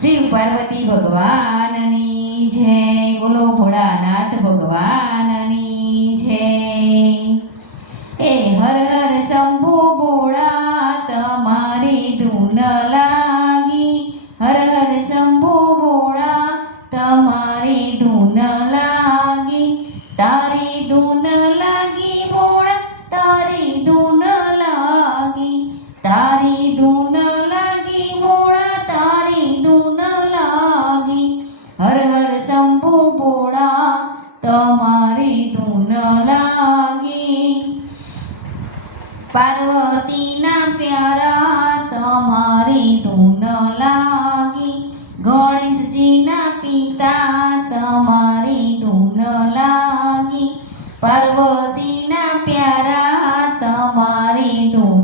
શિવ પાર્વતી ભગવાનની જય. બોલો ભોળાનાથ ભગવાનની જય. એ હર હર શંભુ ભોળા, તમારી ધૂન લાગી. હર હર શંભુ ભોળા, તમારી ધૂન લાગી. તારી ધૂન ધૂન લાગી પાર્વતીના પ્યારા તમારી ધૂન લાગી ગણેશજીના પિતા તમારી ધૂન લાગી પાર્વતીના પ્યારા તમારી ધૂન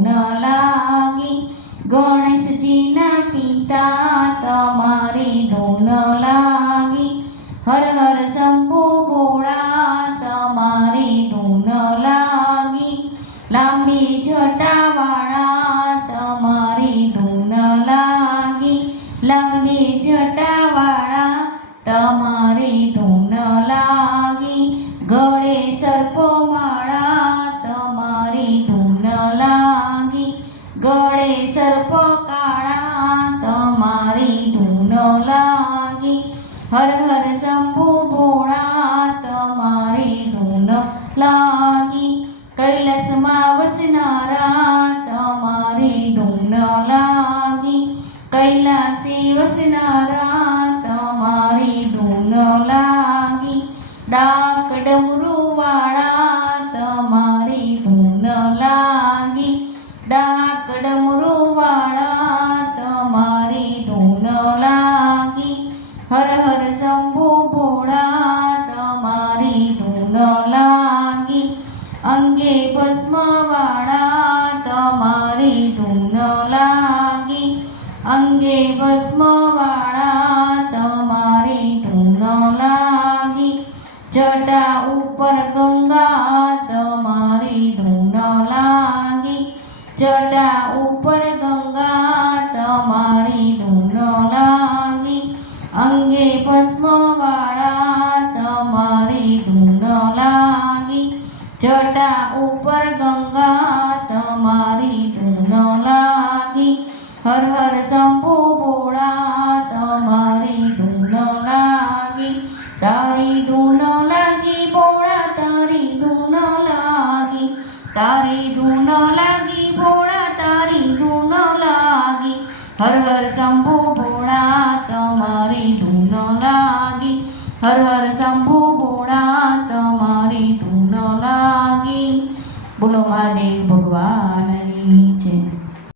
તમારી ધૂન લાગી. ગળે સર્પમાળા તમારી ધૂન લાગી. ગળે સર્પ કાળા તમારી ધૂન લાગી. હર હર શંભુ ભોળા તમારી ધૂન લાગી. કૈલાસમાં વસનારા તમારી ધૂન લાગી. કૈલાસી વસનારા ડાક ડમરુવાળા તમારી ધૂન લાગી ડાક ડમરુવાળા તમારી ધૂન લાગી હર હર શંભુ ભોળા તમારી ધૂન લાગી અંગે ભસ્મવાળા તમારી ધૂન લાગી અંગે ભસ્મવાળા જટા ઉપર ગંગા તમારી ધૂન લાગી. જટા ઉપર ગંગા તમારી ધૂન લાગી. અંગે ભસ્મવાળા તમારી ધૂન લાગી. જટા ઉપર ગંગા તમારી ધૂન લાગી. હર હર શંભુ ધૂન લાગી, ભોળા તારી ધૂન લાગી, હર હર શંભુ ભોળા તમારી ધૂન લાગી, હર હર શંભુ ભોળા તમારી ધૂન લાગી. બોલો મહાદેવ ભગવાનની જય